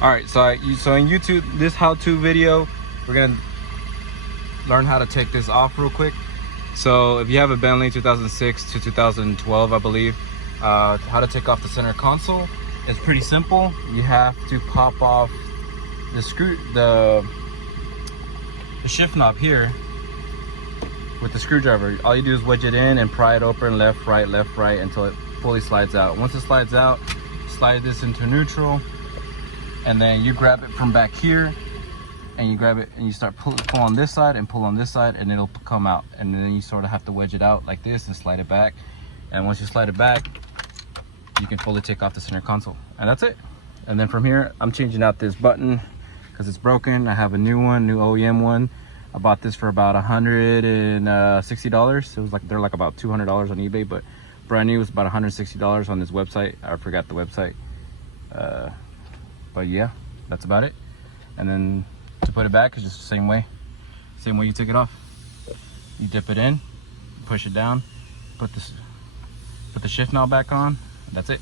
All right, so so in YouTube, this how-to video, we're gonna learn how to take this off real quick. So if you have a Bentley 2006 to 2012, I believe, how to take off the center console is pretty simple. You have to pop off the shift knob here with the screwdriver. All you do is wedge it in and pry it open, left, right, until it fully slides out. Once it slides out, slide this into neutral, and then you grab it from back here, and you grab it and you start pull on this side and pull on this side, and it'll come out. And then you sort of have to wedge it out like this and slide it back. And once you slide it back, you can fully take off the center console, and that's it. And then from here, I'm changing out this button because it's broken. I have a new one, new OEM one. I bought this for about $160. It was like, they're like about $200 on eBay, but brand new was about $160 on this website. I forgot the website, but yeah, that's about it. And then to put it back is just the same way you took it off. You dip it in, push it down, put the shift knob back on, and that's it.